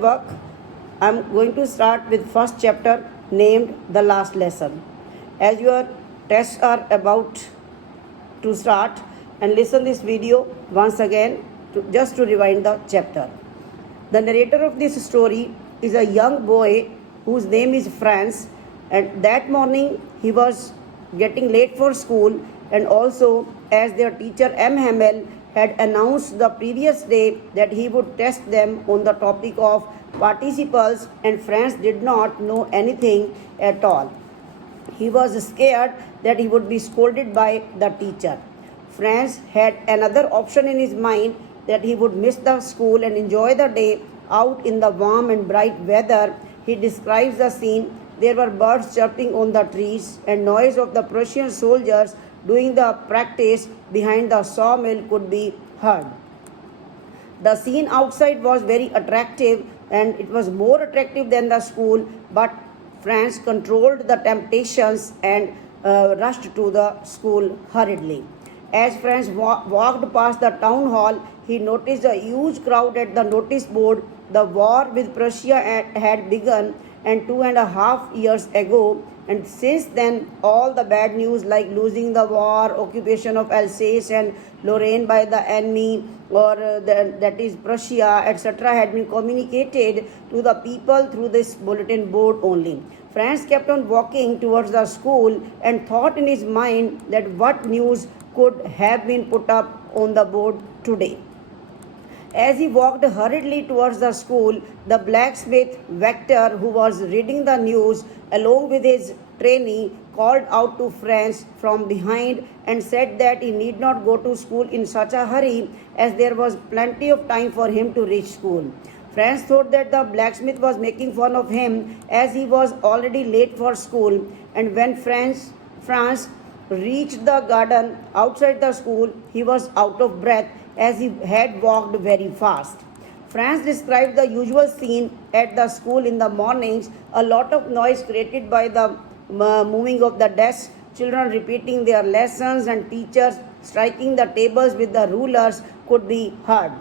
work. I'm going to start with first chapter named The Last Lesson. As your tests are about to start, and listen this video once again just to rewind the chapter. The narrator of this story is a young boy whose name is Franz, and that morning he was getting late for school, and also as their teacher M. Hamel had announced the previous day that he would test them on the topic of participles, and Franz did not know anything at all. He was scared that he would be scolded by the teacher. Franz had another option in his mind, that he would miss the school and enjoy the day out in the warm and bright weather. He describes the scene. There were birds chirping on the trees, and noise of the Prussian soldiers doing the practice behind the sawmill could be heard. The scene outside was very attractive, and it was more attractive than the school, but Franz controlled the temptations and rushed to the school hurriedly. As Franz walked past the town hall, he noticed a huge crowd at the notice board. The war with Prussia had begun, and 2.5 years ago, and since then all the bad news like losing the war, occupation of Alsace and Lorraine by the enemy, or that is Prussia, etc., had been communicated to the people through this bulletin board only. Franz kept on walking towards the school and thought in his mind that what news could have been put up on the board today. As he walked hurriedly towards the school, the blacksmith Vector, who was reading the news along with his trainee, called out to Franz from behind and said that he need not go to school in such a hurry, as there was plenty of time for him to reach school. Franz thought that the blacksmith was making fun of him, as he was already late for school, and when Franz reached the garden outside the school, he was out of breath, as he had walked very fast. Franz described the usual scene at the school in the mornings, a lot of noise created by the moving of the desks, children repeating their lessons, and teachers striking the tables with the rulers could be heard.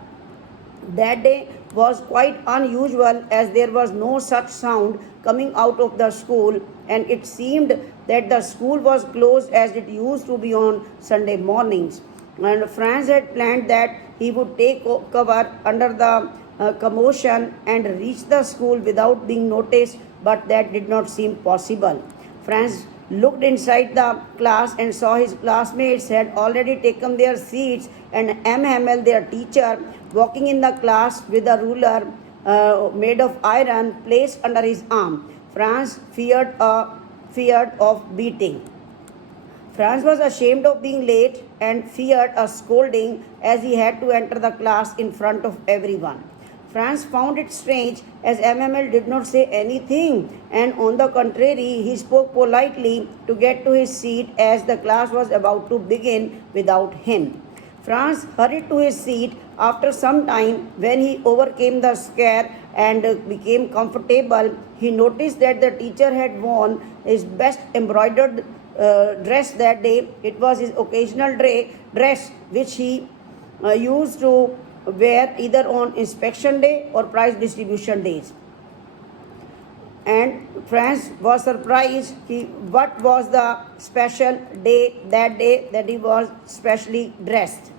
That day was quite unusual, as there was no such sound coming out of the school, and it seemed that the school was closed as it used to be on Sunday mornings. And Franz had planned that he would take cover under the commotion and reach the school without being noticed, but that did not seem possible. Franz looked inside the class and saw his classmates had already taken their seats, and M. Hamel, their teacher, walking in the class with a ruler made of iron placed under his arm. Franz feared of beating. Franz was ashamed of being late and feared a scolding, as he had to enter the class in front of everyone. Franz found it strange, as MML did not say anything, and on the contrary, he spoke politely to get to his seat as the class was about to begin without him. Franz hurried to his seat. After some time, when he overcame the scare and became comfortable, he noticed that the teacher had worn his best embroidered dress that day. It was his occasional dress which he used to wear either on inspection day or prize distribution days. And Franz was surprised what was the special day that he was specially dressed.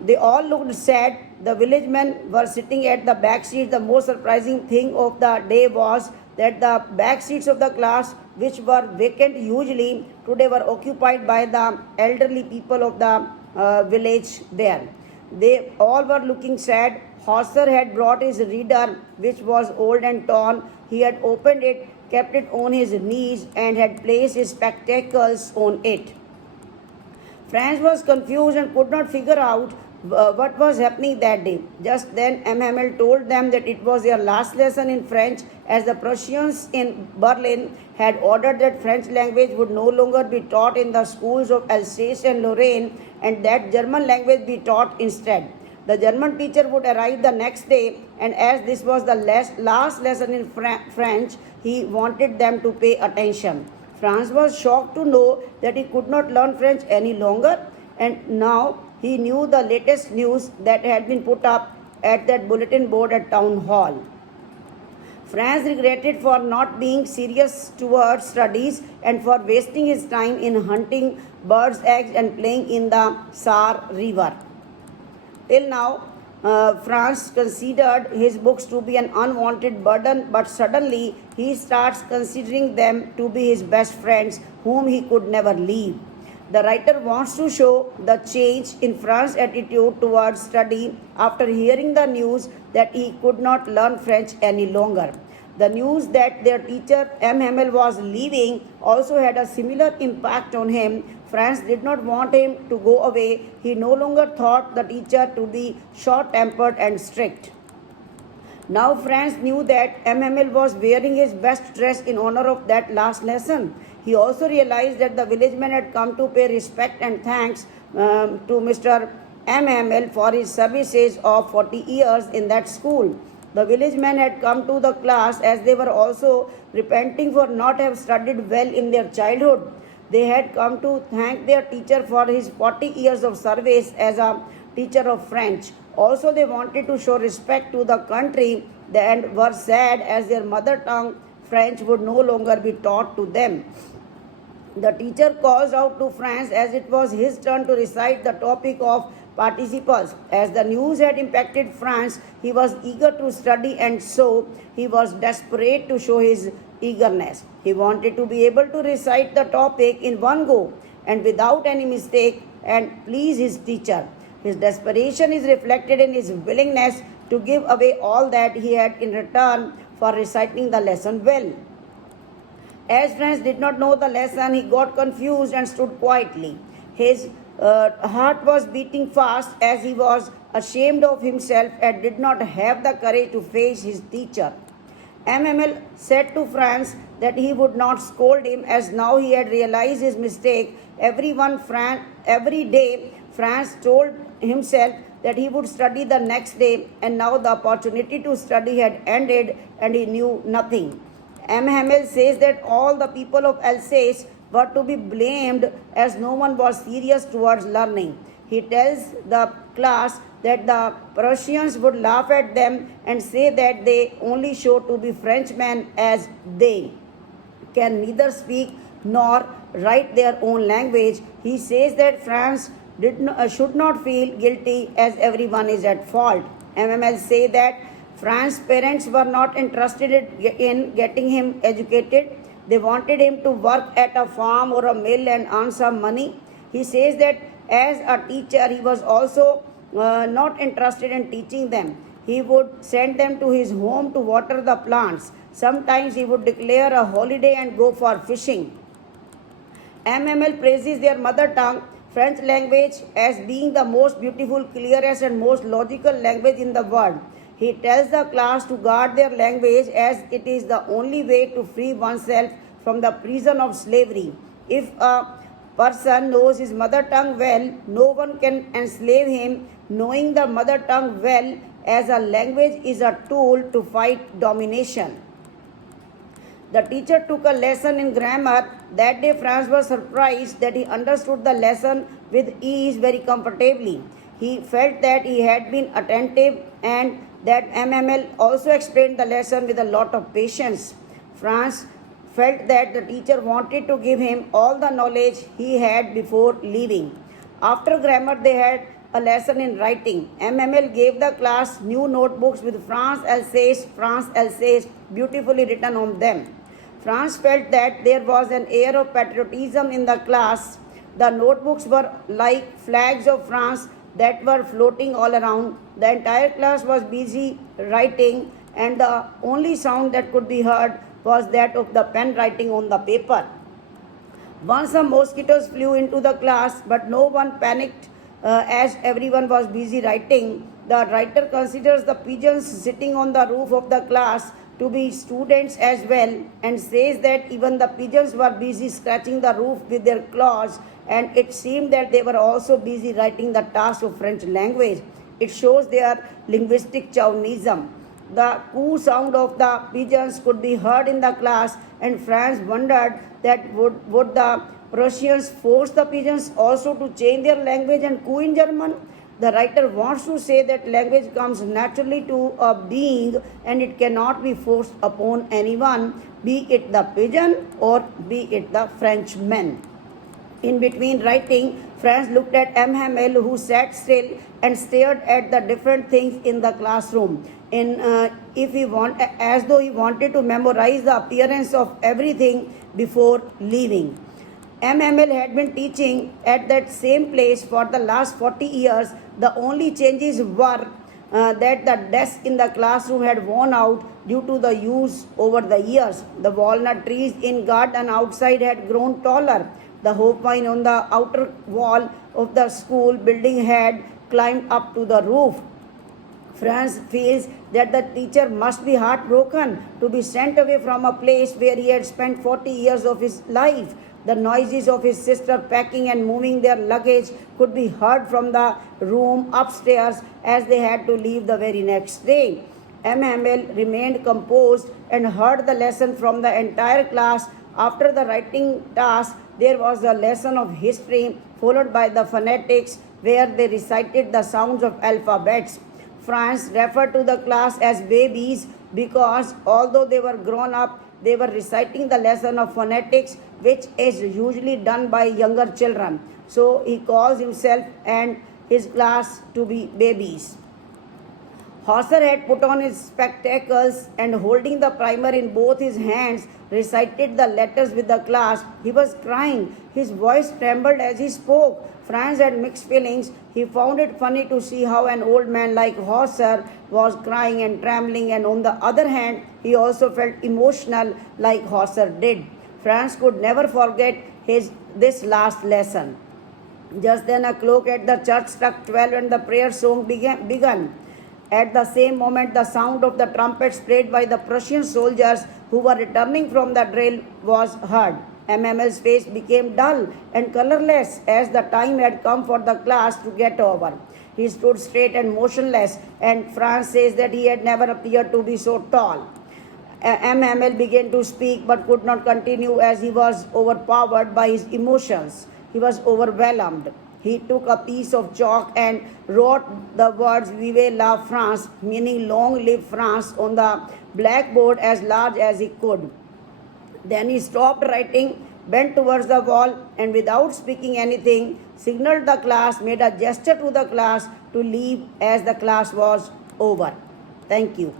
They all looked sad. The village men were sitting at the back seats. The most surprising thing of the day was that the back seats of the class, which were vacant usually, today were occupied by the elderly people of the village there. They all were looking sad. Hauser had brought his reader, which was old and torn. He had opened it, kept it on his knees, and had placed his spectacles on it. Franz was confused and could not figure out what was happening that day. Just then, M. Hamel told them that it was their last lesson in French, as the Prussians in Berlin had ordered that French language would no longer be taught in the schools of Alsace and Lorraine, and that German language be taught instead. The German teacher would arrive the next day, and as this was the last lesson in French, he wanted them to pay attention. Franz was shocked to know that he could not learn French any longer, and now he knew the latest news that had been put up at that bulletin board at town hall. Franz regretted for not being serious towards studies and for wasting his time in hunting birds' eggs and playing in the Saar River. Till now, Franz considered his books to be an unwanted burden, but suddenly he starts considering them to be his best friends whom he could never leave. The writer wants to show the change in Franz's attitude towards study after hearing the news that he could not learn French any longer. The news that their teacher M. Hamel was leaving also had a similar impact on him. Franz did not want him to go away. He no longer thought the teacher to be short-tempered and strict. Now Franz knew that M. Hamel was wearing his best dress in honor of that last lesson. He also realized that the village man had come to pay respect and thanks to Mr. M. Hamel for his services of 40 years in that school. The village men had come to the class as they were also repenting for not have studied well in their childhood. They had come to thank their teacher for his 40 years of service as a teacher of French. Also, they wanted to show respect to the country and were sad as their mother tongue French would no longer be taught to them. The teacher calls out to Franz as it was his turn to recite the topic of participles. As the news had impacted Franz, he was eager to study and so he was desperate to show his eagerness. He wanted to be able to recite the topic in one go and without any mistake and please his teacher. His desperation is reflected in his willingness to give away all that he had in return for reciting the lesson well. As Franz did not know the lesson, he got confused and stood quietly. His heart was beating fast as he was ashamed of himself and did not have the courage to face his teacher. MML said to Franz that he would not scold him as now he had realized his mistake. Every day, Franz told himself that he would study the next day, and now the opportunity to study had ended and he knew nothing. M. Hamel says that all the people of Alsace were to be blamed as no one was serious towards learning. He tells the class that the Prussians would laugh at them and say that they only show to be Frenchmen as they can neither speak nor write their own language. He says that France should not feel guilty as everyone is at fault. MML say that France's parents were not interested in getting him educated. They wanted him to work at a farm or a mill and earn some money. He says that as a teacher, he was also not interested in teaching them. He would send them to his home to water the plants. Sometimes he would declare a holiday and go for fishing. MML praises their mother tongue, French language, as being the most beautiful, clearest and most logical language in the world. He tells the class to guard their language as it is the only way to free oneself from the prison of slavery. If a person knows his mother tongue well, no one can enslave him. Knowing the mother tongue well as a language is a tool to fight domination. The teacher took a lesson in grammar. That day, Franz was surprised that he understood the lesson with ease very comfortably. He felt that he had been attentive and that MML also explained the lesson with a lot of patience. Franz felt that the teacher wanted to give him all the knowledge he had before leaving. After grammar, they had a lesson in writing. MML gave the class new notebooks with France Alsace beautifully written on them. Franz felt that there was an air of patriotism in the class. The notebooks were like flags of France that were floating all around. The entire class was busy writing, and the only sound that could be heard was that of the pen writing on the paper. Once some mosquitoes flew into the class, but no one panicked as everyone was busy writing. The writer considers the pigeons sitting on the roof of the class to be students as well and says that even the pigeons were busy scratching the roof with their claws, and it seemed that they were also busy writing the task of French language. It shows their linguistic chauvinism. The coo sound of the pigeons could be heard in the class, and Franz wondered that would the Prussians force the pigeons also to change their language and coo in German? The writer wants to say that language comes naturally to a being and it cannot be forced upon anyone, be it the pigeon or be it the Frenchman. In between writing, Franz looked at M. Hamel, who sat still and stared at the different things in the classroom. As though he wanted to memorize the appearance of everything before leaving. M. Hamel had been teaching at that same place for the last 40 years. The only changes were that the desks in the classroom had worn out due to the use over the years. The walnut trees in garden outside had grown taller. The hope vine on the outer wall of the school building had climbed up to the roof. Franz feels that the teacher must be heartbroken to be sent away from a place where he had spent 40 years of his life. The noises of his sister packing and moving their luggage could be heard from the room upstairs as they had to leave the very next day. M. Hamel remained composed and heard the lesson from the entire class. After the writing task, there was a lesson of history followed by the phonetics where they recited the sounds of alphabets. Franz referred to the class as babies because although they were grown up, they were reciting the lesson of phonetics, which is usually done by younger children. So he calls himself and his class to be babies. Hauser had put on his spectacles and holding the primer in both his hands, recited the letters with the class. He was crying. His voice trembled as he spoke. Franz had mixed feelings. He found it funny to see how an old man like Hauser was crying and trembling, and on the other hand, he also felt emotional like Hauser did. Franz could never forget this last lesson. Just then a clock at the church struck 12 and the prayer song began. At the same moment, the sound of the trumpets played by the Prussian soldiers who were returning from the drill was heard. MML's face became dull and colorless as the time had come for the class to get over. He stood straight and motionless, and Franz says that he had never appeared to be so tall. MML began to speak but could not continue as he was overpowered by his emotions. He was overwhelmed. He took a piece of chalk and wrote the words Vive la France, meaning long live France, on the blackboard as large as he could. Then he stopped writing, bent towards the wall, and without speaking anything, signaled the class, made a gesture to the class to leave as the class was over. Thank you.